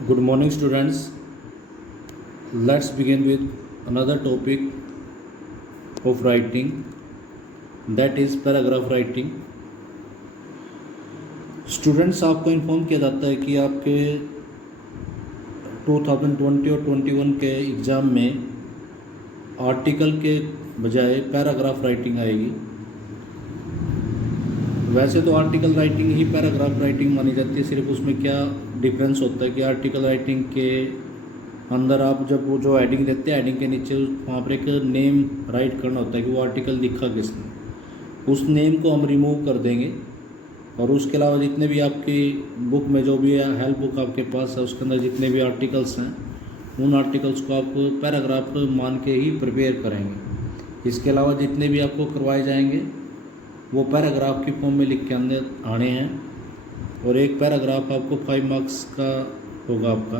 Good morning, students. Let's begin with another topic of writing, that is paragraph writing. Students, आपको inform किया जाता है कि आपके 2020 और 21 के एग्ज़ाम में आर्टिकल के बजाय पैराग्राफ राइटिंग आएगी। वैसे तो आर्टिकल राइटिंग ही पैराग्राफ राइटिंग मानी जाती है, सिर्फ उसमें क्या डिफरेंस होता है कि आर्टिकल राइटिंग के अंदर आप जब वो जो हेडिंग देते हैं, हेडिंग के नीचे वहाँ पर एक नेम राइट करना होता है कि वो आर्टिकल लिखा किसने। उस नेम को हम रिमूव कर देंगे और उसके अलावा जितने भी आपकी बुक में जो भी हेल्प बुक आपके पास है उसके अंदर जितने भी आर्टिकल्स हैं उन आर्टिकल्स को आप पैराग्राफ मान के ही प्रिपेयर करेंगे। इसके अलावा जितने भी आपको करवाए जाएंगे वो पैराग्राफ की फॉर्म में लिख के अंदर आने हैं और एक पैराग्राफ आपको 5 मार्क्स का होगा आपका।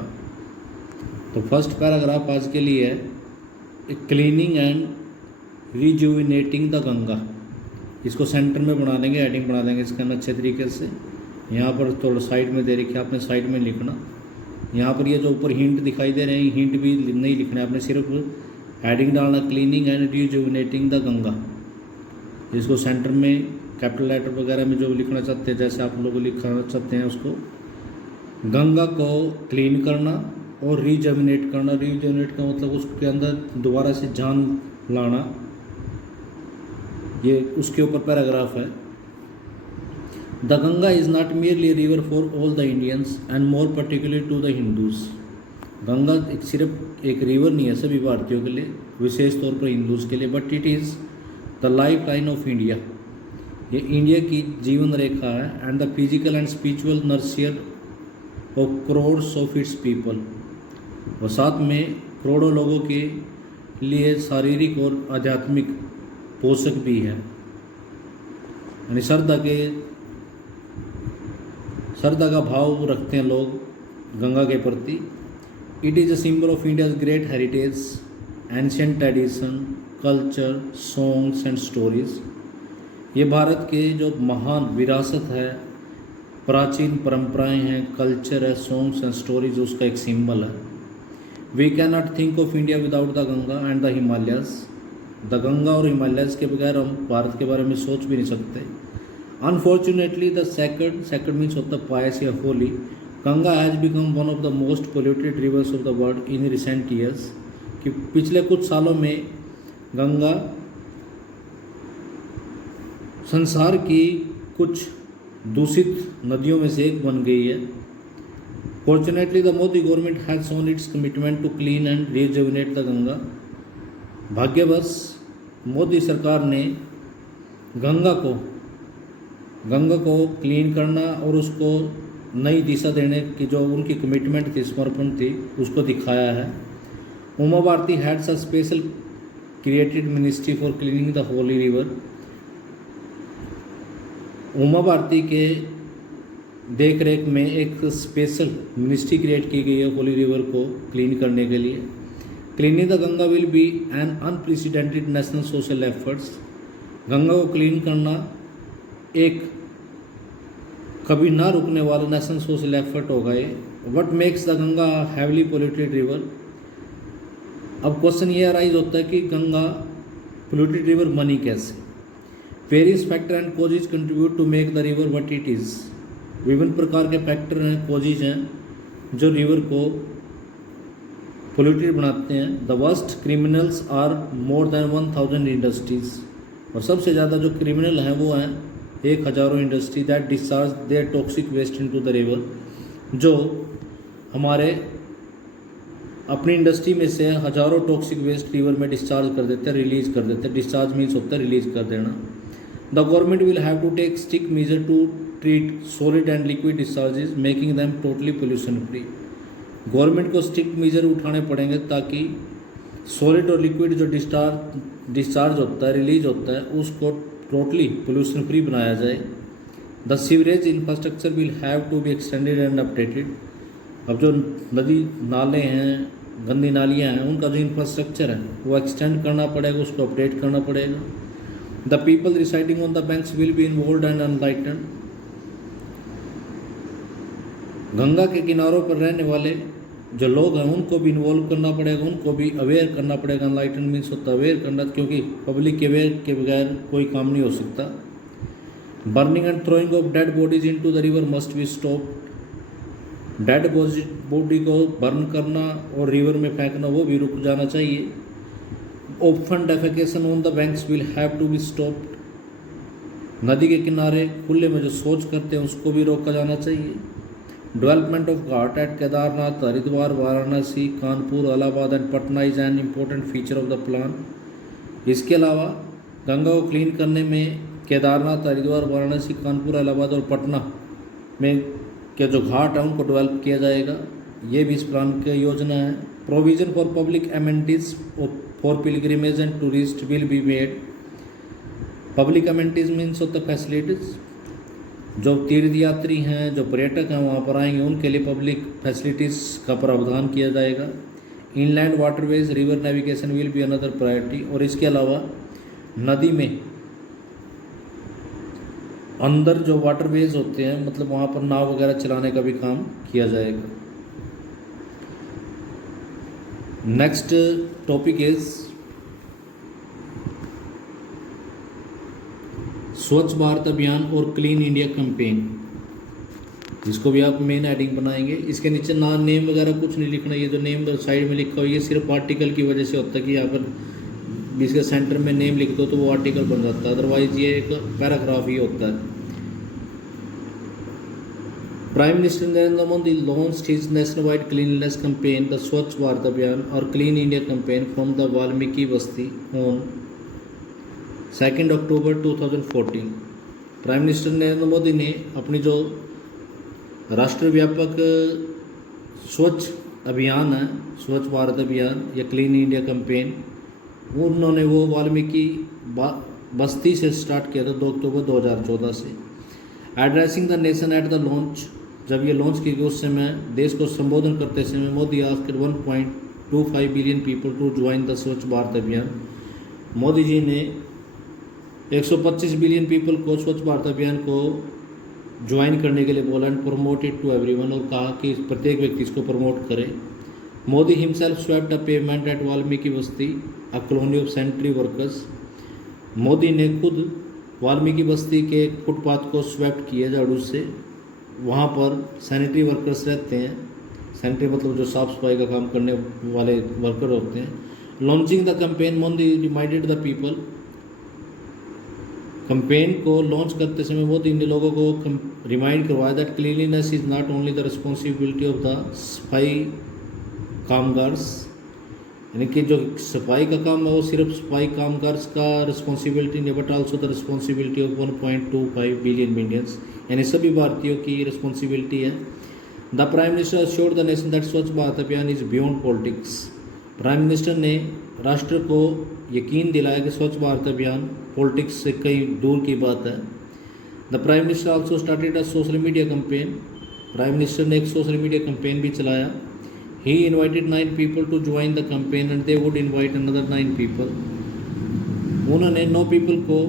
तो फर्स्ट पैराग्राफ आज के लिए है cleaning and rejuvenating the Ganga. इसको सेंटर में बना देंगे, हेडिंग बना देंगे इसके अंदर अच्छे तरीके से। यहाँ पर थोड़ा साइड में दे रखी है, आपने साइड में लिखना। यहाँ पर ये जो ऊपर हिंट दिखाई दे रहे हैं, हिंट भी नहीं लिखना है, आपने सिर्फ हेडिंग डालना cleaning and rejuvenating the Ganga. इसको सेंटर में कैपिटल लेटर वगैरह में जो लिखना चाहते हैं, जैसे आप लोग लिखना चाहते हैं उसको, गंगा को क्लीन करना और रिजुविनेट करना। रिजुविनेट का मतलब उसके अंदर दोबारा से जान लाना, ये उसके ऊपर पैराग्राफ है। The Ganga is not merely river for all the Indians and more particularly to the Hindus. Ganga सिर्फ एक रिवर नहीं है सभी भारतीयों के लिए, विशेष तौर पर हिंदूज़ के लिए, but it is the lifeline of India. ये इंडिया की जीवन रेखा है and the physical and spiritual nourisher of crores of its people. और साथ में करोड़ों लोगों के लिए शारीरिक और आध्यात्मिक पोषक भी है। यानी श्रद्धा का भाव रखते हैं लोग गंगा के प्रति। It is a symbol of India's great heritage, ancient tradition, culture, songs and stories. ये भारत के जो महान विरासत है, प्राचीन परंपराएं हैं, कल्चर है, सॉन्ग्स एंड स्टोरीज, उसका एक सिंबल है। We cannot think of India without the Ganga and the Himalayas. The Ganga और हिमालयस के बगैर हम भारत के बारे में सोच भी नहीं सकते। Unfortunately the second means of the pious या holy, Ganga has become one of the most polluted rivers of the world in recent years. कि पिछले कुछ सालों में गंगा संसार की कुछ दूषित नदियों में से एक बन गई है। Fortunately the Modi government has shown its commitment to clean and rejuvenate the Ganga. भाग्यवश मोदी सरकार ने गंगा को क्लीन करना और उसको नई दिशा देने की जो उनकी कमिटमेंट थी, समर्पण थी, उसको दिखाया है। Uma Bharti heads a special created ministry for cleaning the holy river. Uma Bharti के देख रेख में एक स्पेशल मिनिस्ट्री क्रिएट की गई है होली रिवर को क्लीन करने के लिए। Cleaning the Ganga will be an unprecedented national social efforts. Ganga को क्लीन करना एक कभी ना रुकने वाला नेशनल सोशल एफर्ट होगा ये। What makes the Ganga heavily polluted river. अब क्वेश्चन ये अराइज होता है कि गंगा पोल्यूटेड रिवर बनी कैसे। Various factor and causes contribute to make the river what it is. विभिन्न प्रकार के फैक्टर हैं, कोजेज हैं जो रिवर को पोल्यूटेड बनाते हैं। The worst criminals are more than 1000 industries. और सबसे ज़्यादा जो क्रिमिनल हैं वो हैं 1000 industry that discharge their toxic waste into the river. जो हमारे अपनी इंडस्ट्री में से हज़ारों टॉक्सिक वेस्ट रिवर में डिस्चार्ज कर देते हैं, रिलीज कर देते हैं। डिस्चार्ज मीन्स होता है रिलीज कर देना। The government will have to take strict measure to treat solid and liquid discharges making them totally pollution free. Government को स्ट्रिक्ट मेजर उठाने पड़ेंगे ताकि सॉलिड और लिक्विड जो डिस्चार्ज होता है, रिलीज होता है, उसको टोटली पोल्यूशन फ्री बनाया जाए। The sewerage infrastructure will have to be extended and updated. अब जो नदी नाले हैं, गंदी नालियाँ हैं, उनका जो इंफ्रास्ट्रक्चर है वो एक्सटेंड करना पड़ेगा, उसको अपडेट करना पड़ेगा। The people residing on the banks will be involve and enlighten. Ganga के किनारों पर रहने वाले जो लोग हैं उनको भी इन्वॉल्व करना पड़ेगा, उनको भी अवेयर करना पड़ेगा। एनलाइटन मीन्स होता है अवेयर करना, क्योंकि पब्लिक के अवेयर के बगैर कोई काम नहीं हो सकता। Burning and throwing of dead bodies into the river must be stopped. Dead body को बर्न करना और रिवर में फेंकना वो भी रुक जाना चाहिए। Open defecation on the banks will have to be stopped. नदी के किनारे खुले में जो शौच करते हैं उसको भी रोका जाना चाहिए। Development of ghat at Kedarnath, Haridwar, Varanasi, Kanpur, Allahabad and Patna is an important feature of the plan. इसके अलावा गंगा को क्लीन करने में केदारनाथ, हरिद्वार, वाराणसी, कानपुर, इलाहाबाद और पटना में के जो घाट हैं उनको डेवलप किया जाएगा। ये भी इस प्लान की योजना है। Provision for public amenities for pilgrimage and tourist will be made. Public amenities means of the facilities, जो तीर्थ यात्री हैं, जो पर्यटक हैं वहाँ पर आएंगे उनके लिए पब्लिक फैसिलिटीज़ का प्रावधान किया जाएगा। Inland waterways river navigation will be another priority. और इसके अलावा नदी में अंदर जो वाटरवेज होते हैं, मतलब वहाँ पर नाव वगैरह चलाने का भी काम किया जाएगा। नेक्स्ट टॉपिक इज स्वच्छ भारत अभियान और क्लीन इंडिया कैंपेन, जिसको भी आप मेन हेडिंग बनाएंगे। इसके नीचे ना नेम वगैरह कुछ नहीं लिखना। ये जो नेम साइड में लिखा हुआ है ये सिर्फ आर्टिकल की वजह से होता है कि यहाँ पर इसके सेंटर में नेम लिख दो तो वो आर्टिकल बन जाता है, अदरवाइज ये एक पैराग्राफ ही होता है। Prime minister Narendra Modi launched his national wide cleanliness campaign the Swachh Bharat Abhiyan और clean India campaign from the Valmiki Basti on 2 October 2014। Prime minister Narendra Modi ने अपनी जो राष्ट्रव्यापक स्वच्छ अभियान है, स्वच्छ भारत अभियान या क्लीन इंडिया कैंपेन, उन्होंने वो वाल्मीकि बस्ती से स्टार्ट किया था 2 अक्टूबर 2014 से। Addressing the nation at the launch, जब ये लॉन्च की गई उस समय देश को संबोधन करते समय Modi asked 1.25 billion people to join the Swachh Bharat अभियान। मोदी जी ने 125 बिलियन पीपल को स्वच्छ भारत अभियान को ज्वाइन करने के लिए बोला and promote it to everyone, और कहा कि प्रत्येक व्यक्ति इसको प्रमोट करे। Modi himself swept the pavement at Valmiki Basti, a colony of sanitary workers. Modi ने खुद वाल्मीकि बस्ती के फुटपाथ को स्वेप्ट किया झाड़ू से। वहाँ पर सैनिटरी वर्कर्स रहते हैं। सैनिटरी मतलब जो साफ़ सफाई का काम करने वाले वर्कर होते हैं। Launching the campaign Modi reminded the people, campaign को लॉन्च करते समय मोदी ने लोगों को रिमाइंड करवाया that cleanliness is not only the responsibility of the सफाई कामगार्स, यानी कि जो सफाई का काम है वो सिर्फ सफाई कामगार्स का रिस्पॉन्सिबिलिटी नहीं, but also the responsibility of 1.25 billion Indians, यानी सभी भारतीयों की रिस्पॉन्सिबिलिटी है। The prime minister assured the nation that स्वच्छ भारत अभियान is beyond politics. Prime minister ने राष्ट्र को यकीन दिलाया कि स्वच्छ भारत अभियान पॉलिटिक्स से कहीं दूर की बात है। The prime minister also started a social media campaign. Prime minister ने एक सोशल मीडिया कैंपेन भी चलाया। He invited 9 people to join the campaign and they would invite another 9 people. उन्होंने 9 people को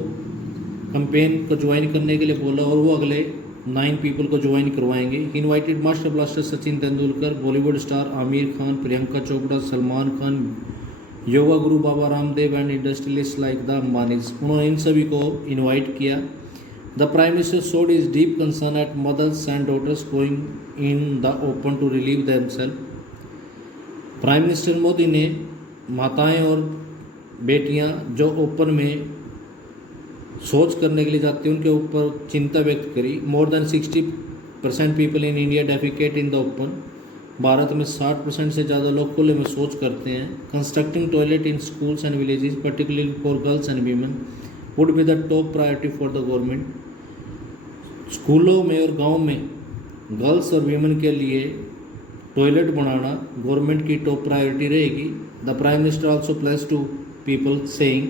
कैंपेन को ज्वाइन करने के लिए बोला और वो अगले 9 people को ज्वाइन करवाएंगे। He invited master blaster Sachin Tendulkar, Bollywood star Aamir Khan, Priyanka Chopra, Salman Khan, yoga guru Baba Ramdev and industrialist like the Ambanis. उन्होंने इन सभी को इन्वाइट किया। The Prime Minister showed his deep concern at mothers and daughters going in the open to relieve themselves. Prime minister Modi ने माताएं और बेटियां जो ओपन में शौच करने के लिए जाती हैं उनके ऊपर चिंता व्यक्त करी। More than 60% people in India defecate in the open. Bharat में 60% से ज़्यादा लोग खुले में शौच करते हैं। Constructing toilet in schools and villages particularly for girls and women would be the top priority for the government. स्कूलों में और गाँव में गर्ल्स और वीमेन के लिए टॉयलेट बनाना गवर्नमेंट की टॉप प्रायोरिटी रहेगी। The prime minister also place to people saying,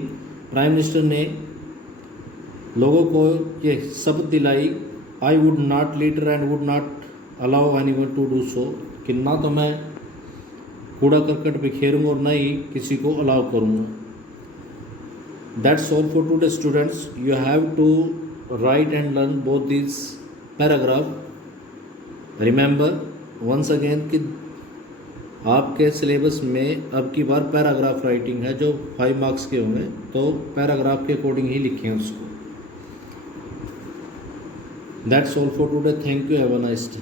prime minister ने लोगों को ये शपथ दिलाई, I would not litter and would not allow anyone to do so, कि ना तो मैं कूड़ा करकट बिखेरूंगा और ना ही किसी को अलाउ करूंगा। That's all for today students, you have to write and learn both this paragraph remember once again कि आपके सिलेबस में अब की बार पैराग्राफ राइटिंग है जो 5 मार्क्स के होंगे, तो पैराग्राफ के अकॉर्डिंग ही लिखें उसको। That's all for today, thank you, have a nice day.